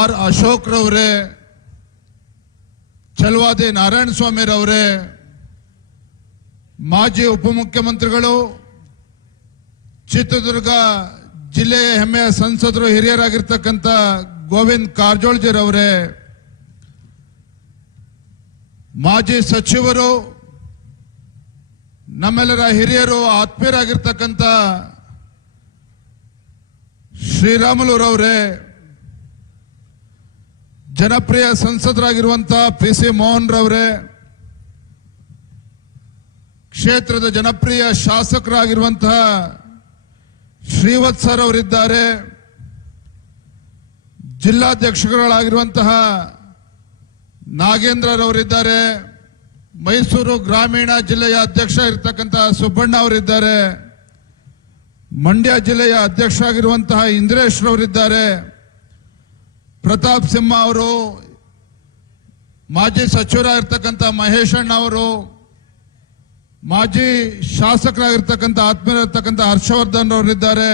R Ashok ರವರೇ, Chalavadi Narayana ಸ್ವಾಮಿ ರವರೇ, ಮಾಜಿ ಉಪಮುಖ್ಯಮಂತ್ರಿಗಳು, ಚಿತ್ರದುರ್ಗ ಜಿಲ್ಲೆಯ ಹೆಮ್ಮೆಯ ಸಂಸದರು ಹಿರಿಯರಾಗಿರ್ತಕ್ಕಂಥ ಗೋವಿಂದ ಕಾರಜೋಳಜಿರವರೇ, ಮಾಜಿ ಸಚಿವರು, ನಮ್ಮೆಲ್ಲರ ಹಿರಿಯರು ಆತ್ಮೀಯರಾಗಿರ್ತಕ್ಕಂಥ ಶ್ರೀರಾಮುಲುರವರೇ, ಜನಪ್ರಿಯ ಸಂಸದರಾಗಿರುವಂತಹ PC ಮೋಹನ್ ರವರೇ, ಕ್ಷೇತ್ರದ ಜನಪ್ರಿಯ ಶಾಸಕರಾಗಿರುವಂತಹ ಶ್ರೀವತ್ಸರ್ ಅವರಿದ್ದಾರೆ, ಜಿಲ್ಲಾಧ್ಯಕ್ಷರುಗಳಾಗಿರುವಂತಹ ನಾಗೇಂದ್ರರವರಿದ್ದಾರೆ, ಮೈಸೂರು ಗ್ರಾಮೀಣ ಜಿಲ್ಲೆಯ ಅಧ್ಯಕ್ಷ ಇರತಕ್ಕಂತಹ ಸುಬ್ಬಣ್ಣ ಅವರಿದ್ದಾರೆ, ಮಂಡ್ಯ ಜಿಲ್ಲೆಯ ಅಧ್ಯಕ್ಷ ಆಗಿರುವಂತಹ ಇಂದ್ರೇಶ್ ರವರಿದ್ದಾರೆ, ಪ್ರತಾಪ್ ಸಿಂಹ ಅವರು, ಮಾಜಿ ಸಚಿವರಾಗಿರ್ತಕ್ಕಂಥ ಮಹೇಶ್ ಅಣ್ಣ ಅವರು, ಮಾಜಿ ಶಾಸಕರಾಗಿರ್ತಕ್ಕಂಥ ಆತ್ಮೀಯರಾಗಿರ್ತಕ್ಕಂಥ ಹರ್ಷವರ್ಧನ್ ಅವರಿದ್ದಾರೆ,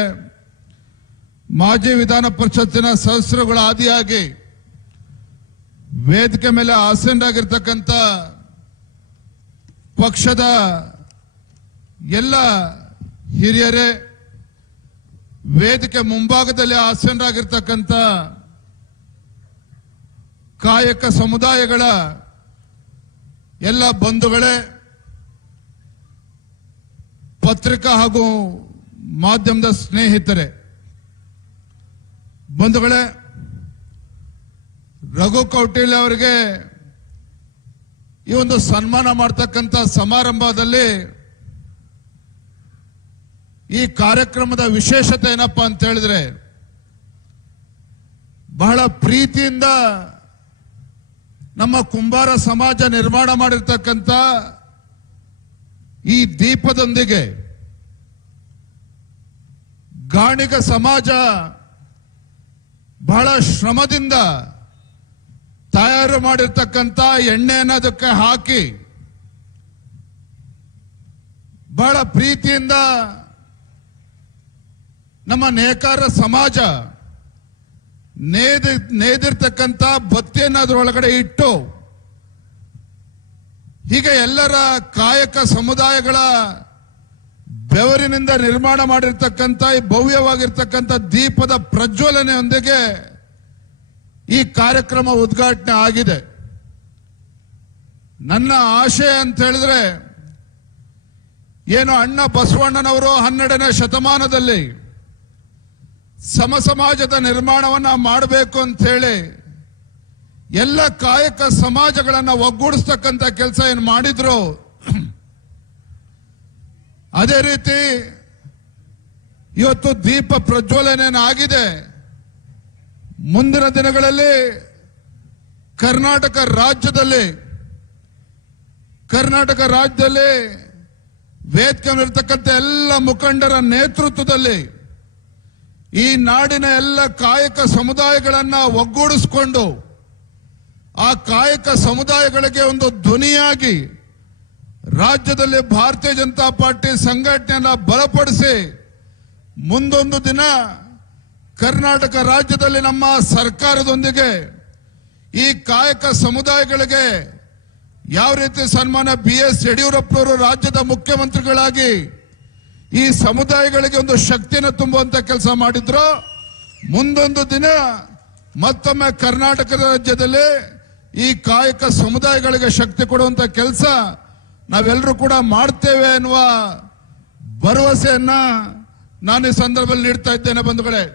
ಮಾಜಿ ವಿಧಾನ ಪರಿಷತ್ತಿನ ಸದಸ್ಯರುಗಳ ಆದಿಯಾಗಿ ವೇದಿಕೆ ಮೇಲೆ ಆಸೀನರಾಗಿರ್ತಕ್ಕಂಥ ಪಕ್ಷದ ಎಲ್ಲ ಹಿರಿಯರೇ, ವೇದಿಕೆ ಮುಂಭಾಗದಲ್ಲಿ ಆಸೀನರಾಗಿರ್ತಕ್ಕಂಥ ಕಾಯಕ ಸಮುದಾಯಗಳ ಎಲ್ಲ ಬಂಧುಗಳೇ, ಪತ್ರಿಕಾ ಹಾಗೂ ಮಾಧ್ಯಮದ ಸ್ನೇಹಿತರೆ, ಬಂಧುಗಳೇ, ರಘು ಕೌಟಿಲ್ಯ ಅವರಿಗೆ ಈ ಒಂದು ಸನ್ಮಾನ ಮಾಡತಕ್ಕಂಥ ಸಮಾರಂಭದಲ್ಲಿ ಈ ಕಾರ್ಯಕ್ರಮದ ವಿಶೇಷತೆ ಏನಪ್ಪಾ ಅಂತ ಹೇಳಿದ್ರೆ, ಬಹಳ ಪ್ರೀತಿಯಿಂದ ನಮ್ಮ ಕುಂಬಾರ ಸಮಾಜ ನಿರ್ಮಾಣ ಮಾಡಿರ್ತಕ್ಕಂಥ ಈ ದೀಪದೊಂದಿಗೆ ಗಾಣಿಗ ಸಮಾಜ ಬಹಳ ಶ್ರಮದಿಂದ ತಯಾರು ಮಾಡಿರ್ತಕ್ಕಂಥ ಎಣ್ಣೆಯನ್ನು ಅದಕ್ಕೆ ಹಾಕಿ ಬಹಳ ಪ್ರೀತಿಯಿಂದ ನಮ್ಮ ನೇಕಾರ ಸಮಾಜ ನೇದಿರ್ತಕ್ಕಂಥ ಬತ್ತಿಯನ್ನು ಅದರೊಳಗಡೆ ಇಟ್ಟು, ಹೀಗೆ ಎಲ್ಲರ ಕಾಯಕ ಸಮುದಾಯಗಳ ಬೆವರಿನಿಂದ ನಿರ್ಮಾಣ ಮಾಡಿರ್ತಕ್ಕಂಥ ಈ ಭವ್ಯವಾಗಿರ್ತಕ್ಕಂಥ ದೀಪದ ಪ್ರಜ್ವಲನೆಯೊಂದಿಗೆ ಈ ಕಾರ್ಯಕ್ರಮ ಉದ್ಘಾಟನೆ ಆಗಿದೆ. ನನ್ನ ಆಶಯ ಅಂತ ಹೇಳಿದ್ರೆ, ಏನು ಅಣ್ಣ ಬಸವಣ್ಣನವರು 12ನೇ ಶತಮಾನದಲ್ಲಿ ಸಮ ಸಮಾಜದ ನಿರ್ಮಾಣವನ್ನ ಮಾಡಬೇಕು ಅಂತ ಹೇಳಿ ಎಲ್ಲ ಕಾಯಕ ಸಮಾಜಗಳನ್ನ ಒಗ್ಗೂಡಿಸ್ತಕ್ಕಂಥ ಕೆಲಸ ಏನು ಮಾಡಿದ್ರು, ಅದೇ ರೀತಿ ಇವತ್ತು ದೀಪ ಪ್ರಜ್ವಲನೆ ಆಗಿದೆ. ಮುಂದಿನ ದಿನಗಳಲ್ಲಿ ಕರ್ನಾಟಕ ರಾಜ್ಯದಲ್ಲಿ ವೇದಿಕೆ ಇರತಕ್ಕಂಥ ಎಲ್ಲ ಮುಖಂಡರ ನೇತೃತ್ವದಲ್ಲಿ ಈ ನಾಡಿನ ಎಲ್ಲ ಕಾಯಕ ಸಮುದಾಯಗಳನ್ನ ಒಗ್ಗೂಡಿಸಿಕೊಂಡು ಆ ಕಾಯಕ ಸಮುದಾಯಗಳಿಗೆ ಒಂದು ಧ್ವನಿಯಾಗಿ ರಾಜ್ಯದಲ್ಲಿ ಭಾರತೀಯ ಜನತಾ ಪಾರ್ಟಿ ಸಂಘಟನೆಯನ್ನ ಬಲಪಡಿಸಿ ಮುಂದೊಂದು ದಿನ ಕರ್ನಾಟಕ ರಾಜ್ಯದಲ್ಲಿ ನಮ್ಮ ಸರ್ಕಾರದೊಂದಿಗೆ ಈ ಕಾಯಕ ಸಮುದಾಯಗಳಿಗೆ ಯಾವ ರೀತಿ ಸನ್ಮಾನ್ಯ BS ಯಡಿಯೂರಪ್ಪನವರು ರಾಜ್ಯದ ಮುಖ್ಯಮಂತ್ರಿಗಳಾಗಿ ಈ ಸಮುದಾಯಗಳಿಗೆ ಒಂದು ಶಕ್ತಿಯನ್ನು ತುಂಬುವಂತ ಕೆಲಸ ಮಾಡಿದ್ರು, ಮುಂದೊಂದು ದಿನ ಮತ್ತೊಮ್ಮೆ ಕರ್ನಾಟಕ ರಾಜ್ಯದಲ್ಲಿ ಈ ಕಾಯಕ ಸಮುದಾಯಗಳಿಗೆ ಶಕ್ತಿ ಕೊಡುವಂತ ಕೆಲಸ ನಾವೆಲ್ಲರೂ ಕೂಡ ಮಾಡ್ತೇವೆ ಎನ್ನುವ ಭರವಸೆಯನ್ನ ನಾನು ಈ ಸಂದರ್ಭದಲ್ಲಿ ನೀಡ್ತಾ ಇದ್ದೇನೆ. ಬಂಧುಗಳೇ,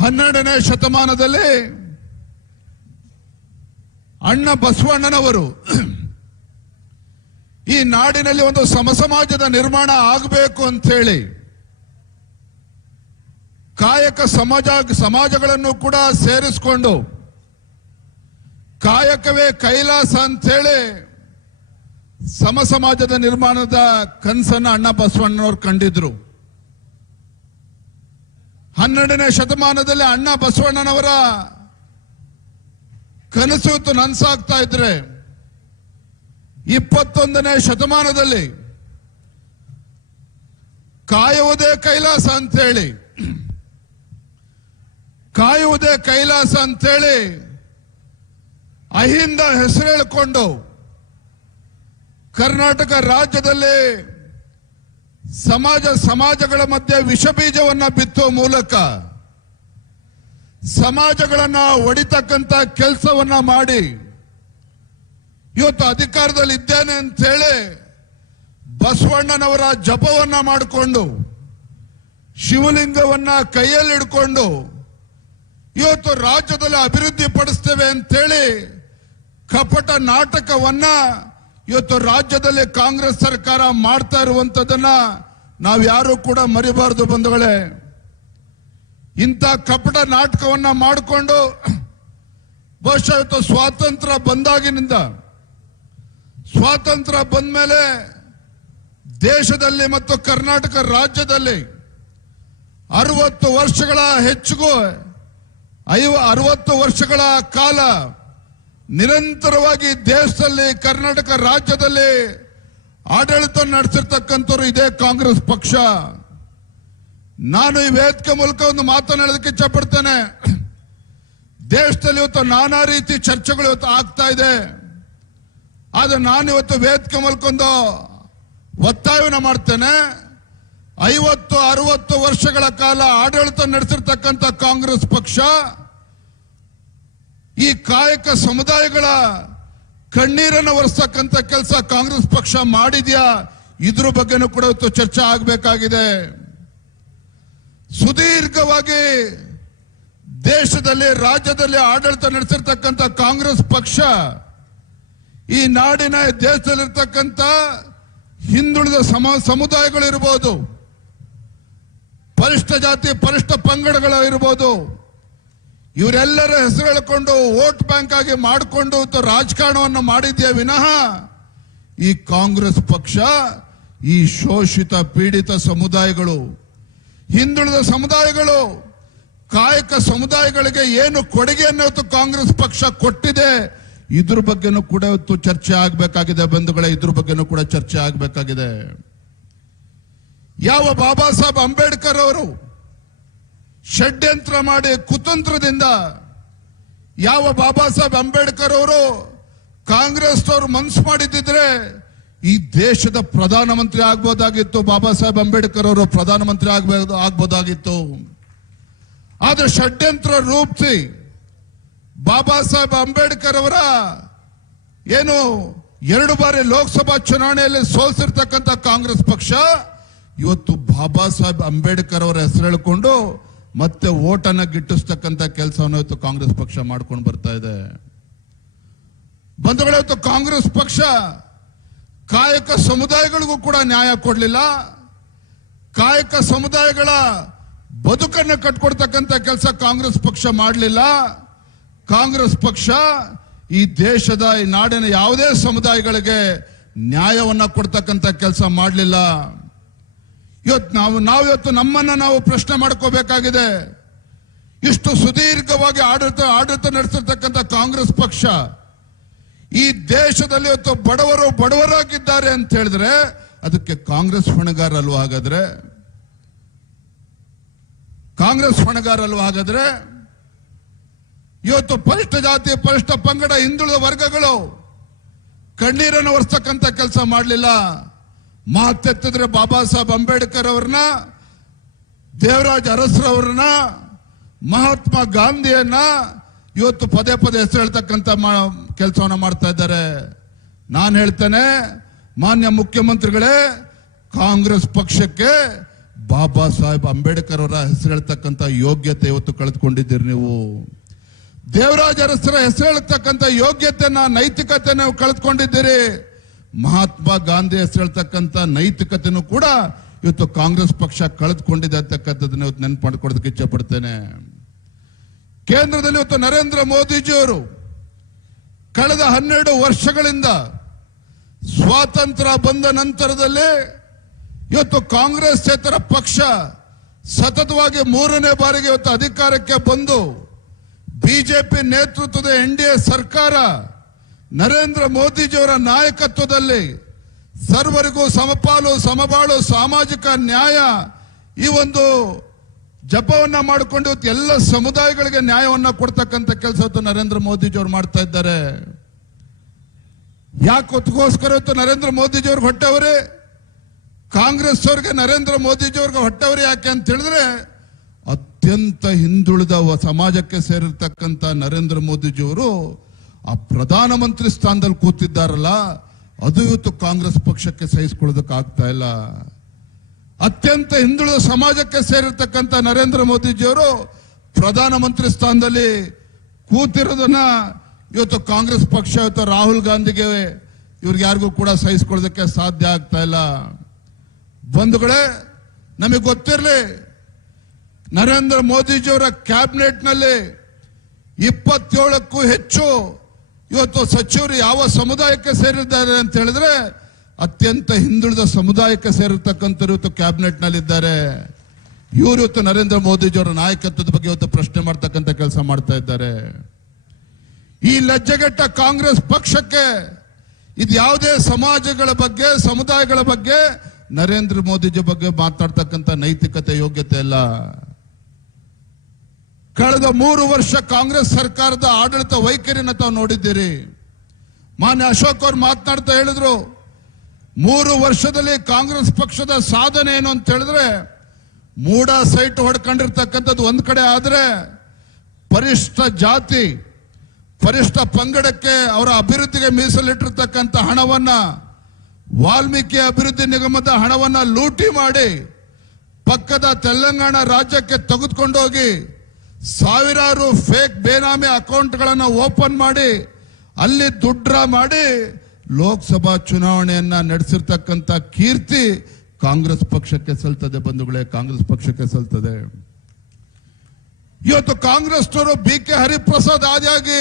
12ನೇ ಶತಮಾನದಲ್ಲಿ ಅಣ್ಣ ಬಸವಣ್ಣನವರು ಈ ನಾಡಿನಲ್ಲಿ ಒಂದು ಸಮಸಮಾಜದ ನಿರ್ಮಾಣ ಆಗಬೇಕು ಅಂತ ಹೇಳಿ ಕಾಯಕ ಸಮಾಜಗಳನ್ನು ಕೂಡ ಸೇರಿಸಿಕೊಂಡು ಕಾಯಕವೇ ಕೈಲಾಸ ಅಂತ ಹೇಳಿ ಸಮ ಸಮಾಜದ ನಿರ್ಮಾಣದ ಕನಸನ್ನು ಅಣ್ಣ ಬಸವಣ್ಣನವರು ಕಂಡಿದ್ರು. 12ನೇ ಶತಮಾನದಲ್ಲಿ ಅಣ್ಣ ಬಸವಣ್ಣನವರ ಕನಸು ನನಸಾಗ್ತಾ ಇದ್ರೆ 21ನೇ ಶತಮಾನದಲ್ಲಿ ಕಾಯುವುದೇ ಕೈಲಾಸ ಅಂತೇಳಿ ಅಹಿಂದ ಹೆಸರು ಹೇಳಿಕೊಂಡು ಕರ್ನಾಟಕ ರಾಜ್ಯದಲ್ಲಿ ಸಮಾಜಗಳ ಮಧ್ಯೆ ವಿಷಬೀಜವನ್ನ ಬಿತ್ತುವ ಮೂಲಕ ಸಮಾಜಗಳನ್ನ ಒಡಿತಕ್ಕಂತ ಕೆಲಸವನ್ನ ಮಾಡಿ ಇವತ್ತು ಅಧಿಕಾರದಲ್ಲಿ ಇದ್ದೇನೆ ಅಂತ ಹೇಳಿ ಬಸವಣ್ಣನವರ ಜಪವನ್ನ ಮಾಡಿಕೊಂಡು ಶಿವಲಿಂಗವನ್ನ ಕೈಯಲ್ಲಿ ಹಿಡ್ಕೊಂಡು ಇವತ್ತು ರಾಜ್ಯದಲ್ಲಿ ಅಭಿವೃದ್ಧಿ ಪಡಿಸ್ತೇವೆ ಅಂತೇಳಿ ಕಪಟ ನಾಟಕವನ್ನ ಇವತ್ತು ರಾಜ್ಯದಲ್ಲಿ ಕಾಂಗ್ರೆಸ್ ಸರ್ಕಾರ ಮಾಡ್ತಾ ಇರುವಂತದನ್ನ ನಾವ್ಯಾರು ಕೂಡ ಮರಿಬಾರದು ಬಂಧುಗಳೇ. ಇಂಥ ಕಪಟ ನಾಟಕವನ್ನ ಮಾಡಿಕೊಂಡು ಬಹುಶಃ ಇವತ್ತು ಸ್ವಾತಂತ್ರ್ಯ ಬಂದ ಮೇಲೆ ದೇಶದಲ್ಲಿ ಮತ್ತು ಕರ್ನಾಟಕ ರಾಜ್ಯದಲ್ಲಿ 60 ವರ್ಷಗಳ ಹೆಚ್ಚಿಗೂ 60 ವರ್ಷಗಳ ಕಾಲ ನಿರಂತರವಾಗಿ ದೇಶದಲ್ಲಿ ಕರ್ನಾಟಕ ರಾಜ್ಯದಲ್ಲಿ ಆಡಳಿತ ನಡೆಸಿರ್ತಕ್ಕಂಥವ್ರು ಇದೇ ಕಾಂಗ್ರೆಸ್ ಪಕ್ಷ. ನಾನು ಈ ವೇದಿಕೆ ಮೂಲಕ ಒಂದು ಮಾತನಾಡೋದಕ್ಕೆ ಇಚ್ಛಪಡ್ತೇನೆ. ದೇಶದಲ್ಲಿ ಇವತ್ತು ನಾನಾ ರೀತಿ ಚರ್ಚೆಗಳು ಇವತ್ತು ಆಗ್ತಾ ಇದೆ. ಆದ್ರೆ ನಾನು ಇವತ್ತು ವೇದಿಕೆ ಮೂಲಕ ಒಂದು ಒತ್ತಾಯವನ್ನು ಮಾಡ್ತೇನೆ. 50-60 ವರ್ಷಗಳ ಕಾಲ ಆಡಳಿತ ನಡೆಸಿರ್ತಕ್ಕಂಥ ಕಾಂಗ್ರೆಸ್ ಪಕ್ಷ ಈ ಕಾಯಕ ಸಮುದಾಯಗಳ ಕಣ್ಣೀರನ್ನು ಒರೆಸ್ತಕ್ಕಂಥ ಕೆಲಸ ಕಾಂಗ್ರೆಸ್ ಪಕ್ಷ ಮಾಡಿದ್ಯಾ, ಇದ್ರ ಬಗ್ಗೆನೂ ಕೂಡ ಇವತ್ತು ಚರ್ಚೆ ಆಗಬೇಕಾಗಿದೆ. ಸುದೀರ್ಘವಾಗಿ ದೇಶದಲ್ಲಿ ರಾಜ್ಯದಲ್ಲಿ ಆಡಳಿತ ನಡೆಸಿರ್ತಕ್ಕಂಥ ಕಾಂಗ್ರೆಸ್ ಪಕ್ಷ ಈ ನಾಡಿನ ದೇಶದಲ್ಲಿರ್ತಕ್ಕಂಥ ಹಿಂದುಳಿದ ಸಮುದಾಯಗಳು ಇರಬಹುದು, ಪರಿಷ್ಠ ಜಾತಿ ಪರಿಷ್ಠ ಪಂಗಡಗಳು ಇರಬಹುದು, ಇವರೆಲ್ಲರ ಹೆಸರು ಹೇಳಿಕೊಂಡು ವೋಟ್ ಬ್ಯಾಂಕ್ ಆಗಿ ಮಾಡಿಕೊಂಡು ರಾಜಕಾರಣವನ್ನು ಮಾಡಿದ್ಯಾ ವಿನಃ ಈ ಕಾಂಗ್ರೆಸ್ ಪಕ್ಷ ಈ ಶೋಷಿತ ಪೀಡಿತ ಸಮುದಾಯಗಳು, ಹಿಂದುಳಿದ ಸಮುದಾಯಗಳು, ಕಾಯಕ ಸಮುದಾಯಗಳಿಗೆ ಏನು ಕೊಡುಗೆಯನ್ನು ಇವತ್ತು ಕಾಂಗ್ರೆಸ್ ಪಕ್ಷ ಕೊಟ್ಟಿದೆ, ಇದ್ರ ಬಗ್ಗೆನೂ ಕೂಡ ಇವತ್ತು ಚರ್ಚೆ ಆಗಬೇಕಾಗಿದೆ ಬಂಧುಗಳೇ. ಇದ್ರ ಬಗ್ಗೆನೂ ಕೂಡ ಚರ್ಚೆ ಆಗಬೇಕಾಗಿದೆ. ಯಾವ ಬಾಬಾ ಸಾಹೇಬ್ ಅಂಬೇಡ್ಕರ್ ಅವರು ಷಡ್ಯಂತ್ರ ಮಾಡಿ ಕುತಂತ್ರದಿಂದ ಯಾವ ಬಾಬಾ ಸಾಹೇಬ್ ಅಂಬೇಡ್ಕರ್ ಅವರು ಕಾಂಗ್ರೆಸ್ ಅವರು ಮನಸ್ಸು ಮಾಡಿದ್ದಿದ್ರೆ ಈ ದೇಶದ ಪ್ರಧಾನಮಂತ್ರಿ ಆಗ್ಬೋದಾಗಿತ್ತು. ಬಾಬಾ ಸಾಹೇಬ್ ಅಂಬೇಡ್ಕರ್ ಅವರು ಪ್ರಧಾನಮಂತ್ರಿ ಆಗ್ಬೋದಾಗಿತ್ತು. ಆದ್ರೆ ಷಡ್ಯಂತ್ರ ರೂಪಿಸಿ ಬಾಬಾ ಸಾಹೇಬ್ ಅಂಬೇಡ್ಕರ್ ಅವರ ಏನು 2 ಬಾರಿ ಲೋಕಸಭಾ ಚುನಾವಣೆಯಲ್ಲಿ ಸೋಲಿಸಿರ್ತಕ್ಕಂಥ ಕಾಂಗ್ರೆಸ್ ಪಕ್ಷ ಇವತ್ತು ಬಾಬಾ ಸಾಹೇಬ್ ಅಂಬೇಡ್ಕರ್ ಅವರ ಹೆಸರು ಹೇಳಿಕೊಂಡು ಮತ್ತೆ ಓಟನ್ನ ಗಿಟ್ಟಿಸ್ತಕ್ಕಂಥ ಕೆಲಸವನ್ನು ಇವತ್ತು ಕಾಂಗ್ರೆಸ್ ಪಕ್ಷ ಮಾಡ್ಕೊಂಡು ಬರ್ತಾ ಇದೆ. ಬಂಧುಗಳೇ, ಇವತ್ತು ಕಾಂಗ್ರೆಸ್ ಪಕ್ಷ ಕಾಯಕ ಸಮುದಾಯಗಳಿಗೂ ಕೂಡ ನ್ಯಾಯ ಕೊಡಲಿಲ್ಲ. ಕಾಯಕ ಸಮುದಾಯಗಳ ಬದುಕನ್ನು ಕಟ್ಕೊಡ್ತಕ್ಕಂಥ ಕೆಲಸ ಕಾಂಗ್ರೆಸ್ ಪಕ್ಷ ಮಾಡಲಿಲ್ಲ. ಕಾಂಗ್ರೆಸ್ ಪಕ್ಷ ಈ ದೇಶದ ಈ ನಾಡಿನ ಯಾವುದೇ ಸಮುದಾಯಗಳಿಗೆ ನ್ಯಾಯವನ್ನ ಕೊಡ್ತಕ್ಕಂಥ ಕೆಲಸ ಮಾಡಲಿಲ್ಲ. ಇವತ್ತು ನಾವಿವತ್ತು ನಮ್ಮನ್ನ ನಾವು ಪ್ರಶ್ನೆ ಮಾಡ್ಕೋಬೇಕಾಗಿದೆ. ಇಷ್ಟು ಸುದೀರ್ಘವಾಗಿ ಆಡಳಿತ ನಡೆಸಿರ್ತಕ್ಕಂಥ ಕಾಂಗ್ರೆಸ್ ಪಕ್ಷ ಈ ದೇಶದಲ್ಲಿ ಇವತ್ತು ಬಡವರಾಗಿದ್ದಾರೆ ಅಂತ ಹೇಳಿದ್ರೆ ಅದಕ್ಕೆ ಕಾಂಗ್ರೆಸ್ ಹೊಣೆಗಾರ ಅಲ್ವಾ? ಹಾಗಾದ್ರೆ ಇವತ್ತು ಪರಿಷ್ಠ ಜಾತಿ ಪರಿಷ್ಠ ಪಂಗಡ ಹಿಂದುಳಿದ ವರ್ಗಗಳು ಕಣ್ಣೀರನ್ನು ಒರೆಸ್ತಕ್ಕಂಥ ಕೆಲಸ ಮಾಡಲಿಲ್ಲ. ಮಾತೆತ್ತಿದ್ರೆ ಬಾಬಾ ಸಾಹೇಬ್ ಅಂಬೇಡ್ಕರ್ ಅವ್ರನ್ನ, ದೇವರಾಜ ಅರಸರವ್ರನ್ನ, ಮಹಾತ್ಮ ಗಾಂಧಿಯನ್ನ ಇವತ್ತು ಪದೇ ಹೆಸರು ಹೇಳ್ತಕ್ಕಂಥ ಕೆಲಸವನ್ನ ಮಾಡ್ತಾ ಇದ್ದಾರೆ. ನಾನು ಹೇಳ್ತೇನೆ, ಮಾನ್ಯ ಮುಖ್ಯಮಂತ್ರಿಗಳೇ, ಕಾಂಗ್ರೆಸ್ ಪಕ್ಷಕ್ಕೆ ಬಾಬಾ ಸಾಹೇಬ್ ಅಂಬೇಡ್ಕರ್ ಅವರ ಹೆಸರು ಹೇಳ್ತಕ್ಕಂಥ ಯೋಗ್ಯತೆ ಇವತ್ತು ಕಳೆದುಕೊಂಡಿದ್ದೀರಿ ನೀವು. ದೇವರಾಜ ಅರಸರ ಹೆಸರು ಹೇಳ್ತಕ್ಕಂಥ ಯೋಗ್ಯತೆನ ನೈತಿಕತೆ ನೀವು ಕಳೆದುಕೊಂಡಿದ್ದೀರಿ. ಮಹಾತ್ಮ ಗಾಂಧಿ ಹೆಸರು ಹೇಳ್ತಕ್ಕಂಥ ನೈತಿಕತೆನೂ ಕೂಡ ಇವತ್ತು ಕಾಂಗ್ರೆಸ್ ಪಕ್ಷ ಕಳೆದುಕೊಂಡಿದೆ ಅಂತಕ್ಕಂಥದ್ದನ್ನ ಇವತ್ತು ನೆನಪು ಮಾಡಿಕೊಡೋದಕ್ಕೆ ಇಚ್ಛೆ ಪಡ್ತೇನೆ. ಕೇಂದ್ರದಲ್ಲಿ ಇವತ್ತು ನರೇಂದ್ರ ಮೋದಿಜಿಯವರು ಕಳೆದ 12 ವರ್ಷಗಳಿಂದ ಸ್ವಾತಂತ್ರ್ಯ ಬಂದ ನಂತರದಲ್ಲಿ ಇವತ್ತು ಕಾಂಗ್ರೆಸ್ಸೇತರ ಪಕ್ಷ ಸತತವಾಗಿ 3ನೇ ಬಾರಿಗೆ ಇವತ್ತು ಅಧಿಕಾರಕ್ಕೆ ಬಂದು ಬಿಜೆಪಿ ನೇತೃತ್ವದ NDA ಸರ್ಕಾರ ನರೇಂದ್ರ ಮೋದಿಜಿಯವರ ನಾಯಕತ್ವದಲ್ಲಿ ಸರ್ವರಿಗೂ ಸಮಪಾಲು ಸಮಬಾಳು ಸಾಮಾಜಿಕ ನ್ಯಾಯ ಈ ಒಂದು ಜಪವನ್ನ ಮಾಡಿಕೊಂಡು ಇವತ್ತು ಎಲ್ಲ ಸಮುದಾಯಗಳಿಗೆ ನ್ಯಾಯವನ್ನ ಕೊಡ್ತಕ್ಕಂಥ ಕೆಲಸ ನರೇಂದ್ರ ಮೋದಿಜಿಯವರು ಮಾಡ್ತಾ ಇದ್ದಾರೆ. ಯಾಕೆ ಹೊತ್ತಗೋಸ್ಕರ ಇವತ್ತು ನರೇಂದ್ರ ಮೋದಿಜಿಯವ್ರಿಗೆ ಹೊಟ್ಟೆವರೇ, ಕಾಂಗ್ರೆಸ್ ಅವ್ರಿಗೆ ನರೇಂದ್ರ ಮೋದಿಜಿಯವ್ರಿಗೆ ಹೊಟ್ಟೆವರೇ ಯಾಕೆ ಅಂತ ಹೇಳಿದ್ರೆ, ಅತ್ಯಂತ ಹಿಂದುಳಿದ ಸಮಾಜಕ್ಕೆ ಸೇರಿರ್ತಕ್ಕಂಥ ನರೇಂದ್ರ ಮೋದಿಜಿಯವರು ಆ ಪ್ರಧಾನಮಂತ್ರಿ ಸ್ಥಾನದಲ್ಲಿ ಕೂತಿದ್ದಾರಲ್ಲ, ಅದು ಇವತ್ತು ಕಾಂಗ್ರೆಸ್ ಪಕ್ಷಕ್ಕೆ ಸಹಿಸಿಕೊಳ್ಳೋದಕ್ಕೆ ಆಗ್ತಾ ಇಲ್ಲ. ಅತ್ಯಂತ ಹಿಂದುಳಿದ ಸಮಾಜಕ್ಕೆ ಸೇರಿರ್ತಕ್ಕಂಥ ನರೇಂದ್ರ ಮೋದಿಜಿಯವರು ಪ್ರಧಾನಮಂತ್ರಿ ಸ್ಥಾನದಲ್ಲಿ ಕೂತಿರೋದನ್ನ ಇವತ್ತು ಕಾಂಗ್ರೆಸ್ ಪಕ್ಷ ಇವತ್ತು ರಾಹುಲ್ ಗಾಂಧಿಗೆ ಇವ್ರಿಗೆ ಯಾರಿಗೂ ಕೂಡ ಸಹಿಸಿಕೊಳ್ಳೋದಕ್ಕೆ ಸಾಧ್ಯ ಆಗ್ತಾ ಇಲ್ಲ. ಬಂಧುಗಳೇ, ನಮಗೆ ಗೊತ್ತಿರಲಿ, ನರೇಂದ್ರ ಮೋದಿಜಿಯವರ ಕ್ಯಾಬಿನೆಟ್ ನಲ್ಲಿ 27ಕ್ಕೂ ಹೆಚ್ಚು ಇವತ್ತು ಸಚಿವರು ಯಾವ ಸಮುದಾಯಕ್ಕೆ ಸೇರಿದ್ದಾರೆ ಅಂತ ಹೇಳಿದ್ರೆ ಅತ್ಯಂತ ಹಿಂದುಳಿದ ಸಮುದಾಯಕ್ಕೆ ಸೇರಿರ್ತಕ್ಕಂಥವ್ರು ಇವತ್ತು ಕ್ಯಾಬಿನೆಟ್ ನಲ್ಲಿ ಇದ್ದಾರೆ. ಇವರು ಇವತ್ತು ನರೇಂದ್ರ ಮೋದಿಜಿಯವರ ನಾಯಕತ್ವದ ಬಗ್ಗೆ ಇವತ್ತು ಪ್ರಶ್ನೆ ಮಾಡ್ತಕ್ಕಂಥ ಕೆಲಸ ಮಾಡ್ತಾ ಇದ್ದಾರೆ. ಈ ಲಜ್ಜೆಗೆಟ್ಟ ಕಾಂಗ್ರೆಸ್ ಪಕ್ಷಕ್ಕೆ ಇದು ಯಾವುದೇ ಸಮಾಜಗಳ ಬಗ್ಗೆ ಸಮುದಾಯಗಳ ಬಗ್ಗೆ ನರೇಂದ್ರ ಮೋದಿಜಿ ಬಗ್ಗೆ ಮಾತಾಡ್ತಕ್ಕಂಥ ನೈತಿಕತೆ ಯೋಗ್ಯತೆ ಇಲ್ಲ. ಕಳೆದ 3 ವರ್ಷ ಕಾಂಗ್ರೆಸ್ ಸರ್ಕಾರದ ಆಡಳಿತ ವೈಖರಿನ ತಾವು ನೋಡಿದ್ದೀರಿ. ಮಾನ್ಯ ಅಶೋಕ್ ಅವರು ಮಾತನಾಡ್ತಾ ಹೇಳಿದ್ರು, 3 ವರ್ಷದಲ್ಲಿ ಕಾಂಗ್ರೆಸ್ ಪಕ್ಷದ ಸಾಧನೆ ಏನು ಅಂತ ಹೇಳಿದ್ರೆ, ಮೂಡ ಸೈಟ್ ಹೊಡ್ಕೊಂಡಿರ್ತಕ್ಕಂಥದ್ದು ಒಂದ್ ಕಡೆ ಆದ್ರೆ, ಪರಿಷ್ಠ ಜಾತಿ ಪರಿಷ್ಠ ಪಂಗಡಕ್ಕೆ ಅವರ ಅಭಿವೃದ್ಧಿಗೆ ಮೀಸಲಿಟ್ಟಿರ್ತಕ್ಕಂಥ ಹಣವನ್ನ, ವಾಲ್ಮೀಕಿ ಅಭಿವೃದ್ಧಿ ನಿಗಮದ ಹಣವನ್ನ ಲೂಟಿ ಮಾಡಿ ಪಕ್ಕದ ತೆಲಂಗಾಣ ರಾಜ್ಯಕ್ಕೆ ತೆಗೆದುಕೊಂಡೋಗಿ ಸಾವಿರಾರು ಫೇಕ್ ಬೇನಾಮಿ ಅಕೌಂಟ್ಗಳನ್ನು ಓಪನ್ ಮಾಡಿ ಅಲ್ಲಿ ದುಡ್ಡ ಮಾಡಿ ಲೋಕಸಭಾ ಚುನಾವಣೆಯನ್ನ ನಡೆಸಿರ್ತಕ್ಕಂಥ ಕೀರ್ತಿ ಕಾಂಗ್ರೆಸ್ ಪಕ್ಷಕ್ಕೆ ಸಲ್ತದೆ. ಬಂಧುಗಳೇ, ಕಾಂಗ್ರೆಸ್ ಪಕ್ಷಕ್ಕೆ ಸಲ್ತದೆ. ಇವತ್ತು ಕಾಂಗ್ರೆಸ್ನವರು BK ಹರಿಪ್ರಸಾದ್ ಆದಿಯಾಗಿ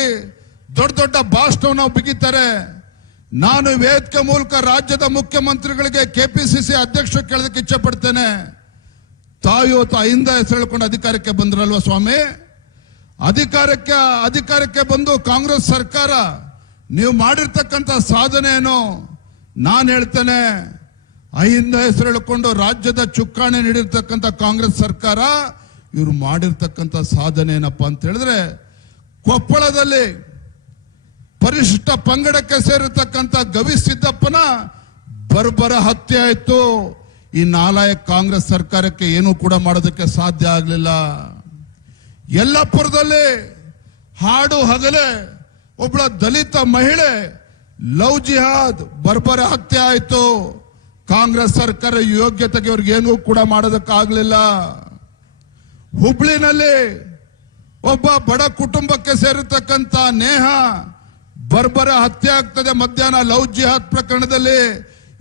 ದೊಡ್ಡ ದೊಡ್ಡ ಭಾಷಣವನ್ನು ಬಿಗಿತಾರೆ. ನಾನು ವೇದಿಕೆ ಮೂಲಕ ರಾಜ್ಯದ ಮುಖ್ಯಮಂತ್ರಿಗಳಿಗೆ KPCC ಅಧ್ಯಕ್ಷರು ಕೇಳೋದಕ್ಕೆ ಇಚ್ಛೆ ಪಡ್ತೇನೆ. ತಾವು ಇವತ್ತು ಅಹಿಂದ ಹೆಸರು ಹೇಳ್ಕೊಂಡು ಅಧಿಕಾರಕ್ಕೆ ಬಂದ್ರಲ್ವ ಸ್ವಾಮಿ, ಅಧಿಕಾರಕ್ಕೆ ಬಂದು ಕಾಂಗ್ರೆಸ್ ಸರ್ಕಾರ ನೀವು ಮಾಡಿರ್ತಕ್ಕಂಥ ಸಾಧನೆ ಏನು? ನಾನು ಹೇಳ್ತೇನೆ, ಅಹಿಂದ ಹೆಸರು ಹೇಳ್ಕೊಂಡು ರಾಜ್ಯದ ಚುಕ್ಕಾಣಿ ನೀಡಿರ್ತಕ್ಕಂಥ ಕಾಂಗ್ರೆಸ್ ಸರ್ಕಾರ ಇವರು ಮಾಡಿರ್ತಕ್ಕಂಥ ಸಾಧನೆ ಏನಪ್ಪಾ ಅಂತ ಹೇಳಿದ್ರೆ, ಕೊಪ್ಪಳದಲ್ಲಿ ಪರಿಶಿಷ್ಟ ಪಂಗಡಕ್ಕೆ ಸೇರಿರ್ತಕ್ಕಂಥ ಗವಿ ಸಿದ್ದಪ್ಪನ ಬರ್ಬರ ಹತ್ಯೆ ಆಯ್ತು. ಈ ನಾಲಾಯಕ ಕಾಂಗ್ರೆಸ್ ಸರ್ಕಾರಕ್ಕೆ ಏನೂ ಕೂಡ ಮಾಡೋದಕ್ಕೆ ಸಾಧ್ಯ ಆಗಲಿಲ್ಲ. ಯಲ್ಲಾಪುರದಲ್ಲಿ ಹಾಡು ಹಗಲೇ ಒಬ್ಬಳ ದಲಿತ ಮಹಿಳೆ ಲವ್ ಜಿಹಾದ್ ಬರ್ಬರ ಹತ್ಯೆ ಆಯ್ತು. ಕಾಂಗ್ರೆಸ್ ಸರ್ಕಾರ ಯೋಗ್ಯತೆಗೆ ಅವ್ರಿಗೆ ಏನೂ ಕೂಡ ಮಾಡೋದಕ್ಕಾಗಲಿಲ್ಲ. ಹುಬ್ಳಿನಲ್ಲಿ ಒಬ್ಬ ಬಡ ಕುಟುಂಬಕ್ಕೆ ಸೇರಿರ್ತಕ್ಕಂಥ ನೇಹ ಬರ್ಬರ ಹತ್ಯೆ ಆಗ್ತದೆ ಮಧ್ಯಾಹ್ನ ಲವ್ ಜಿಹಾದ್ ಪ್ರಕರಣದಲ್ಲಿ.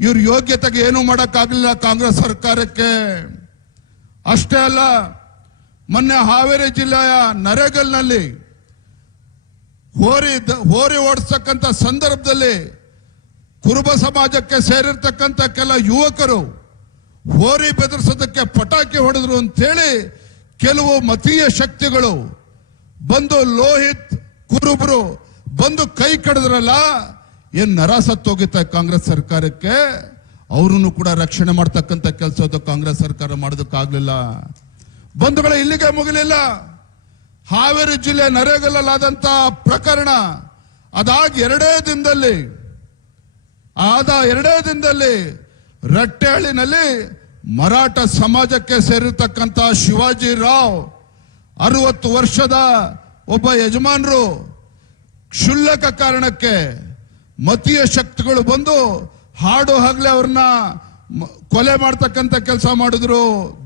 ಇವ್ರ ಯೋಗ್ಯತೆಗೆ ಏನೂ ಮಾಡಕ್ಕಾಗಲಿಲ್ಲ ಕಾಂಗ್ರೆಸ್ ಸರ್ಕಾರಕ್ಕೆ. ಅಷ್ಟೇ ಅಲ್ಲ, ಮೊನ್ನೆ ಹಾವೇರಿ ಜಿಲ್ಲೆಯ ನರೇಗಲ್ನಲ್ಲಿ ಹೋರಿ ಓಡಿಸ್ತಕ್ಕಂಥ ಸಂದರ್ಭದಲ್ಲಿ ಕುರುಬ ಸಮಾಜಕ್ಕೆ ಸೇರಿರ್ತಕ್ಕಂಥ ಕೆಲ ಯುವಕರು ಹೋರಿ ಬೆದರಿಸೋದಕ್ಕೆ ಪಟಾಕಿ ಹೊಡೆದ್ರು ಅಂತೇಳಿ ಕೆಲವು ಮತೀಯ ಶಕ್ತಿಗಳು ಬಂದು ಲೋಹಿತ್ ಕುರುಬರು ಬಂದು ಕೈ ಕಡಿದ್ರಲ್ಲ, ಏನ್ ನರಾಸತ್ತೋಗಿತ್ತ ಕಾಂಗ್ರೆಸ್ ಸರ್ಕಾರಕ್ಕೆ. ಅವರನ್ನು ಕೂಡ ರಕ್ಷಣೆ ಮಾಡ್ತಕ್ಕಂಥ ಕೆಲಸ ಕಾಂಗ್ರೆಸ್ ಸರ್ಕಾರ ಮಾಡೋದಕ್ಕಾಗ್ಲಿಲ್ಲ. ಬಂಧುಗಳ, ಇಲ್ಲಿಗೆ ಮುಗಿಲಿಲ್ಲ. ಹಾವೇರಿ ಜಿಲ್ಲೆ ನರೇಗಲ್ಲಾದಂತ ಪ್ರಕರಣ ಅದಾಗಿ ಎರಡೇ ದಿನದಲ್ಲಿ ರಟ್ಟೆಹಳ್ಳಿನಲ್ಲಿ ಮರಾಠ ಸಮಾಜಕ್ಕೆ ಸೇರಿರ್ತಕ್ಕಂಥ ಶಿವಾಜಿ ರಾವ್ 60 ವರ್ಷದ ಒಬ್ಬ ಯಜಮಾನರು ಕ್ಷುಲ್ಲಕ ಕಾರಣಕ್ಕೆ ಮತೀಯ ಶಕ್ತಿಗಳು ಬಂದು ಹಾಡು ಹಗಲೇ ಅವ್ರನ್ನ ಕೊಲೆ ಮಾಡ್ತಕ್ಕಂಥ ಕೆಲಸ ಮಾಡಿದ್ರು.